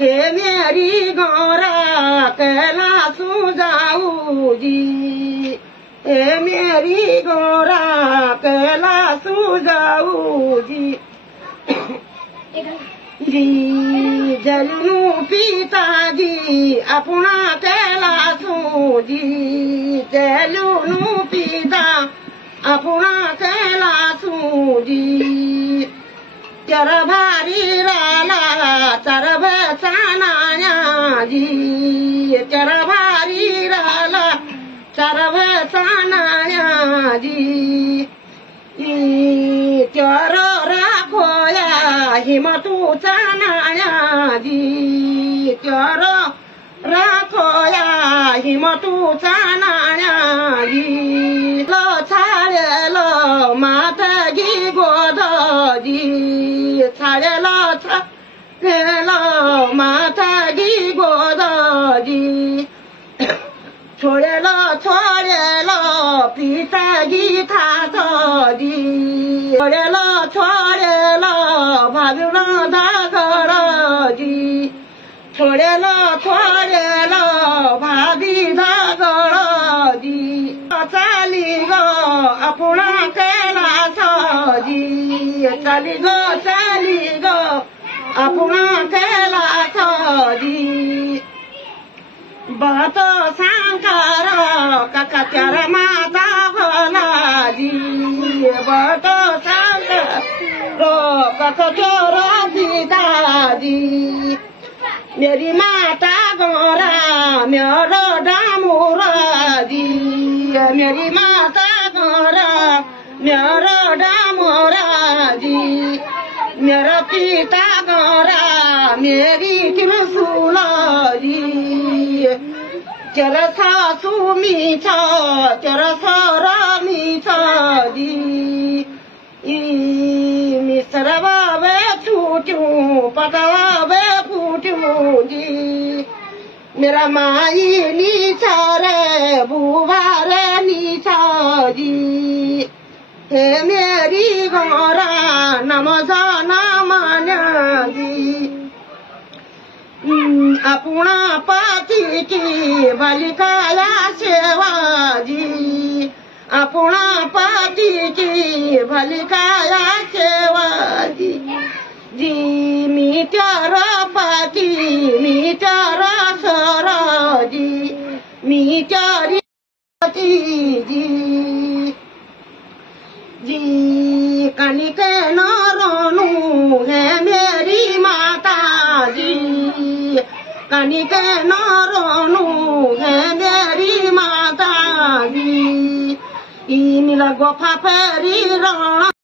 हे मेरी गौरा कैला सू जाऊ जी, हे मेरी गौरा कैला सू जाऊ जी। जी जलनू पिताजी अपना कैलासू जी, जलनू पिता अपना कैलासू जी। चर भारी राला चर भसानाया जी, चर भारी राला चर भसानाया जी। चर राखोया हिमतूचा नाया जी, चर राखोया हिमतूचा नाया जी। लो छाळेलो मातगी गोद जी, छाळेलो छाळेलो मातगी गोद जी। छोडेलो छोडेलो पितागी थात जी, छोडेलो छोडेलो भागलो दागर जी, छोडेलो छोडेलो भागी दागर जी। चाली गो अपना कैलास जी, चाली गो अपना कैलास जी। बहत शंकर काका चर माता भोला जी, बहत शंकर काका चोर सीता जी। मेरी माता गौरा मेरो डामुरा जी, मेरी माता गौरा मेरो डामुरा जी। मेरा पिता गौरा मेरी त्रिशूल जी, चर सासू मीठ चर सरा मीठ जी। मिश्र बाबे छूटू पकवाबे फूटू जी। मेरा माई नीचा रे बुआ रे नीचा जी। हे मेरी गौरा नमसा नामान्या जी। अपना पाती की भलिकाया सेवा जी, अपना पाती की भलिकाया सेवा जी। जी मीटर पाती मीटर सर जी, मीटर जी। जी कनिके न रोनू है मेरी माता जी, कनिके न रोनू है मेरी माता जी। ई मिला गोफा फेरी रण